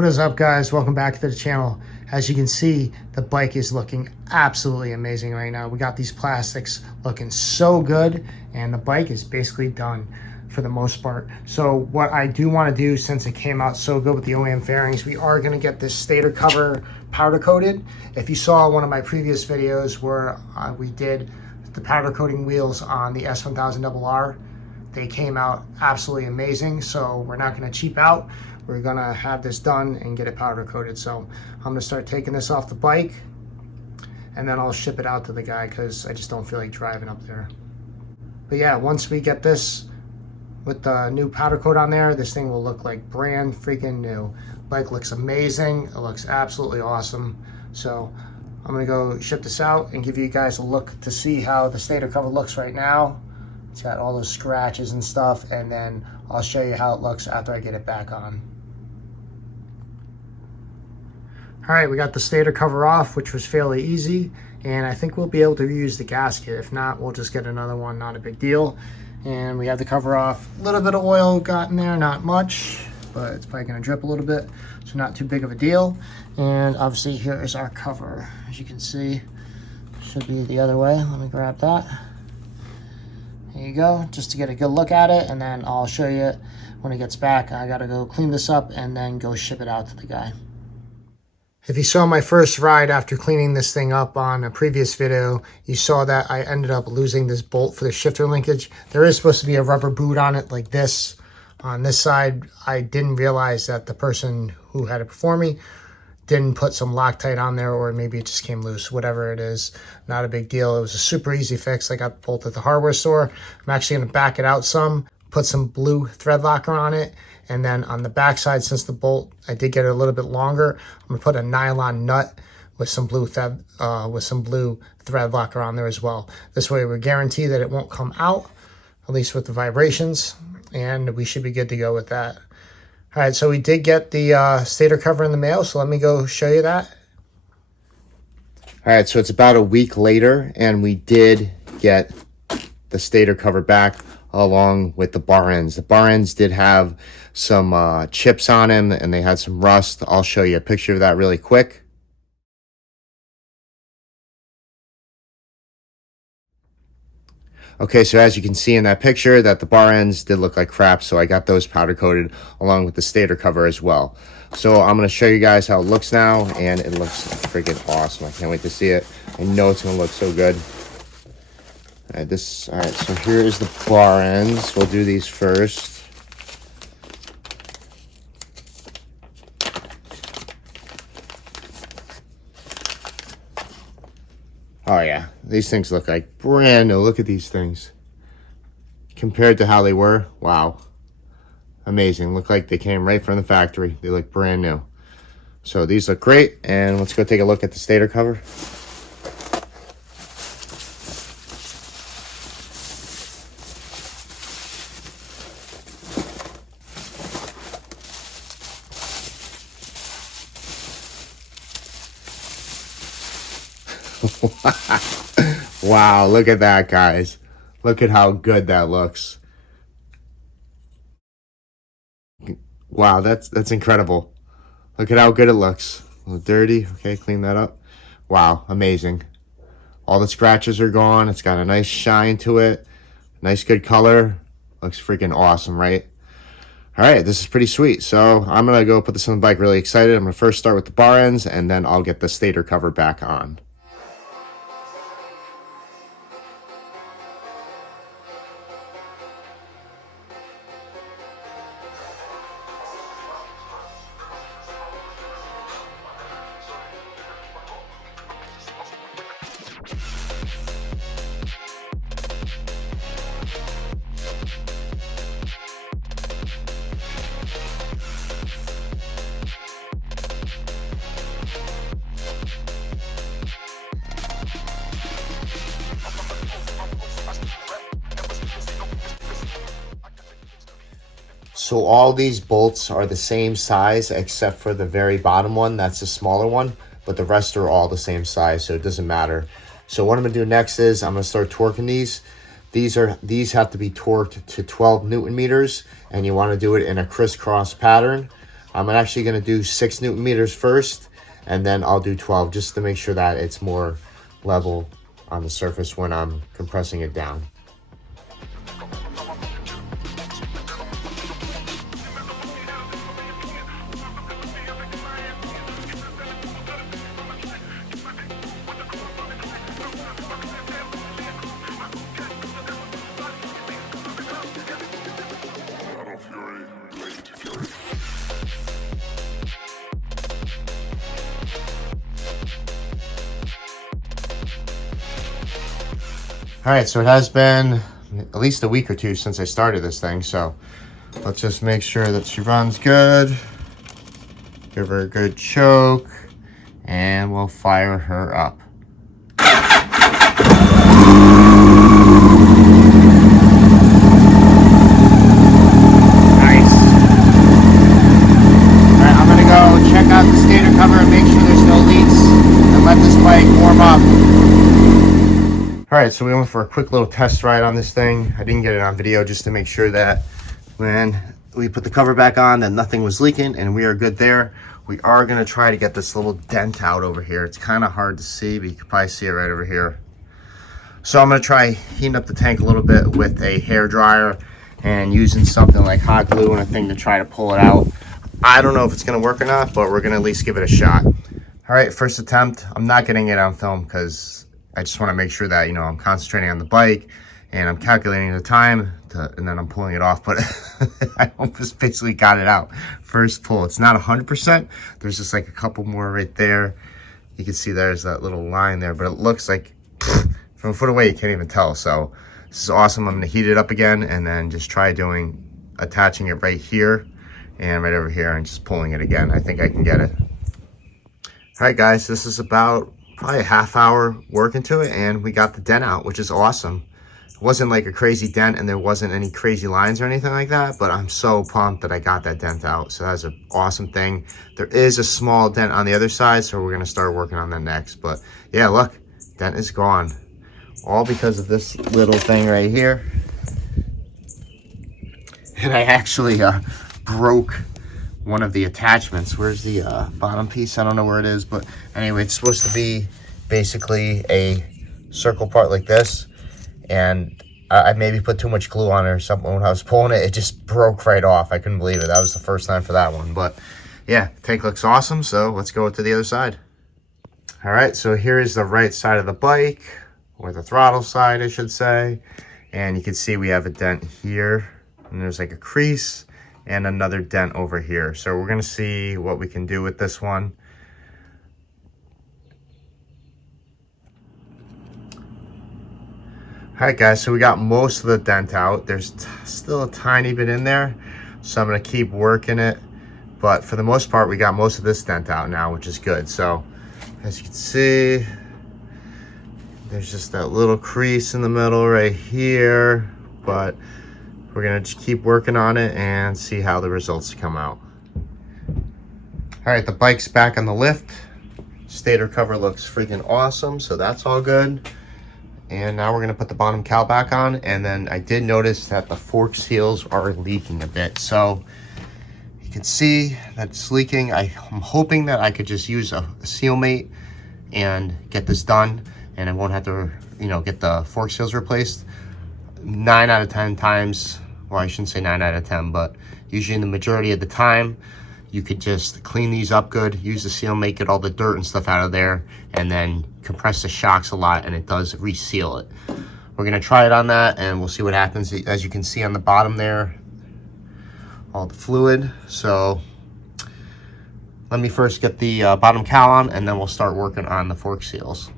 What is up, guys? Welcome back to the channel. As you can see, the bike is looking absolutely amazing right now. We got these plastics looking so good, and the bike is basically done for the most part. So what I do want to do, since it came out so good with the OEM fairings, we are going to get this stator cover powder coated. If you saw one of my previous videos where we did the powder coating wheels on the S1000RR, they came out absolutely amazing. So we're not going to cheap out. We're going to have this done and get it powder coated. So I'm going to start taking this off the bike, and then I'll ship it out to the guy because I just don't feel like driving up there. But yeah, once we get this with the new powder coat on there, this thing will look like brand freaking new. Bike looks amazing. It looks absolutely awesome. So I'm going to go ship this out and give you guys a look to see how the stator cover looks right now. It's got all those scratches and stuff, and then I'll show you how it looks after I get it back on. All right, we got the stator cover off, which was fairly easy, and I think we'll be able to reuse the gasket. If not, we'll just get another one, not a big deal. And we have the cover off. A little bit of oil got in there, not much, but it's probably gonna drip a little bit, so not too big of a deal. And obviously here is our cover. As you can see, should be the other way. Let me grab that. There you go, just to get a good look at it, and then I'll show you when it gets back. I gotta go clean this up and then go ship it out to the guy. If you saw my first ride after cleaning this thing up on a previous video, you saw that I ended up losing this bolt for the shifter linkage. There is supposed to be a rubber boot on it like this. On this side, I didn't realize that the person who had it before me didn't put some Loctite on there, or maybe it just came loose. Whatever it is, not a big deal. It was a super easy fix. I got the bolt at the hardware store. I'm actually going to back it out some, put some blue thread locker on it, and then on the back side, since the bolt, I did get it a little bit longer, I'm going to put a nylon nut with some blue thread locker on there as well. This way we guarantee that it won't come out, at least with the vibrations, and we should be good to go with that. All right, so we did get the stator cover in the mail, so let me go show you that. All right, so it's about a week later, and we did get the stator cover back along with the bar ends. The bar ends did have some chips on them, and they had some rust. I'll show you a picture of that really quick. Okay, so as you can see in that picture, that the bar ends did look like crap, so I got those powder coated along with the stator cover as well. So I'm going to show you guys how it looks now, and it looks freaking awesome. I can't wait to see it. I know it's going to look so good. All right, so here is the bar ends. We'll do these first. Oh yeah, these things look like brand new. Look at these things. Compared to how they were, wow. Amazing. Look like they came right from the factory. They look brand new. So these look great, and let's go take a look at the stator cover. Wow, look at that, guys. Look at how good that looks. Wow, that's incredible. Look at how good it looks. A little dirty. Okay, clean that up. Wow, amazing. All the scratches are gone. It's got a nice shine to it. Nice, good color. Looks freaking awesome, right? All right, this is pretty sweet. So I'm going to go put this on the bike. Really excited. I'm going to first start with the bar ends, and then I'll get the stator cover back on. So all these bolts are the same size except for the very bottom one. That's the smaller one, but the rest are all the same size, so it doesn't matter. So what I'm gonna do next is I'm gonna start torquing these. These have to be torqued to 12 Newton meters, and you wanna do it in a crisscross pattern. I'm actually going to do 6 Newton meters first, and then I'll do 12 just to make sure that it's more level on the surface when I'm compressing it down. All right, so it has been at least a week or two since I started this thing, so let's just make sure that she runs good, give her a good choke, and we'll fire her up. Nice. All right, I'm gonna go check out the stator cover and make sure there's no leaks and let this bike warm up. All right, so we went for a quick little test ride on this thing. I didn't get it on video just to make sure that when we put the cover back on that nothing was leaking, and we are good there. We are gonna try to get this little dent out over here. It's kind of hard to see, but you can probably see it right over here. So I'm gonna try heating up the tank a little bit with a hair dryer and using something like hot glue and a thing to try to pull it out. I don't know if it's gonna work or not, but we're gonna at least give it a shot. All right, first attempt. I'm not getting it on film because I just want to make sure that, you know, I'm concentrating on the bike and I'm calculating the time and then I'm pulling it off. But I almost basically got it out first pull. It's not 100%. There's just like a couple more right there. You can see there's that little line there, but it looks like from a foot away you can't even tell. So this is awesome. I'm going to heat it up again and then just try attaching it right here and right over here and just pulling it again. I think I can get it. All right, guys, this is about probably a half hour work into it, and we got the dent out, which is awesome. It wasn't like a crazy dent and there wasn't any crazy lines or anything like that, but I'm so pumped that I got that dent out. So that's an awesome thing. There is a small dent on the other side, so we're gonna start working on that next. But yeah, look, dent is gone. All because of this little thing right here. And I actually broke one of the attachments. Where's the bottom piece? I don't know where it is, but anyway, it's supposed to be basically a circle part like this, and I maybe put too much glue on it or something. When I was pulling it, it just broke right off. I couldn't believe it. That was the first time for that one. But yeah, tank looks awesome, so let's go to the other side. All right, so here is the right side of the bike, or the throttle side, I should say, and you can see we have a dent here, and there's like a crease and another dent over here. So we're gonna see what we can do with this one. All right, guys, so we got most of the dent out. There's still a tiny bit in there, so I'm gonna keep working it. But for the most part, we got most of this dent out now, which is good. So as you can see, there's just that little crease in the middle right here, but we're gonna just keep working on it and see how the results come out. All right, the bike's back on the lift. Stator cover looks freaking awesome, so that's all good. And now we're gonna put the bottom cowl back on, and then I did notice that the fork seals are leaking a bit. So you can see that it's leaking. I'm hoping that I could just use a seal mate and get this done, and I won't have to, you know, get the fork seals replaced. 9 out of 10 times, well, I shouldn't say 9 out of 10, but usually in the majority of the time, you could just clean these up good, use the seal mate, get all the dirt and stuff out of there, and then compress the shocks a lot, and it does reseal it. We're gonna try it on that, and we'll see what happens. As you can see on the bottom there, all the fluid. So let me first get the bottom cowl on, and then we'll start working on the fork seals.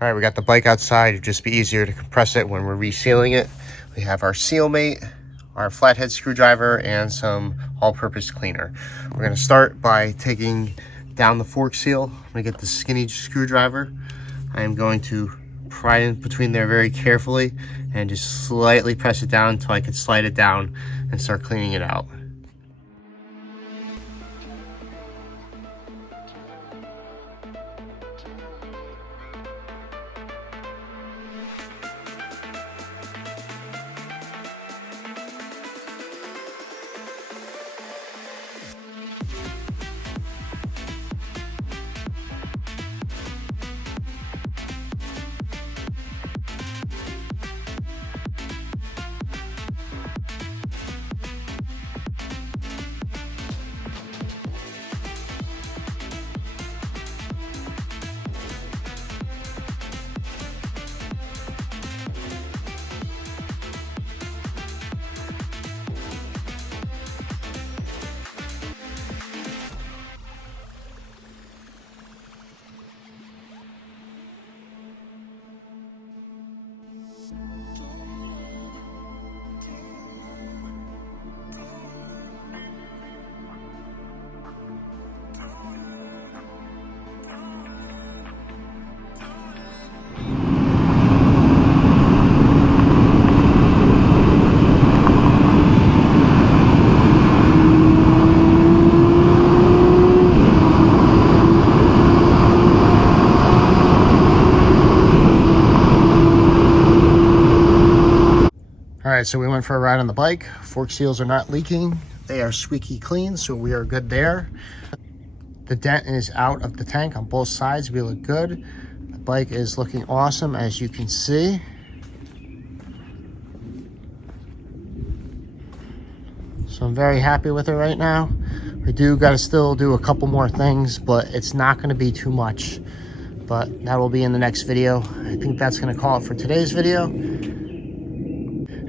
All right, we got the bike outside. It'd just be easier to compress it when we're resealing it. We have our seal mate, our flathead screwdriver, and some all-purpose cleaner. We're gonna start by taking down the fork seal. I'm gonna get the skinny screwdriver. I am going to pry in between there very carefully and just slightly press it down until I can slide it down and start cleaning it out. All right, so we went for a ride on the bike. Fork seals are not leaking. They are squeaky clean, so we are good there. The dent is out of the tank on both sides. We look good. The bike is looking awesome, as you can see. So I'm very happy with it right now. We do got to still do a couple more things, but it's not going to be too much. But that will be in the next video. I think that's going to call it for today's video.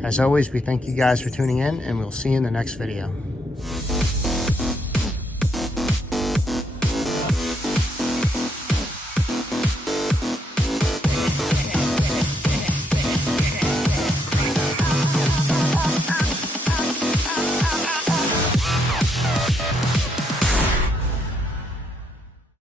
As always, we thank you guys for tuning in, and we'll see you in the next video.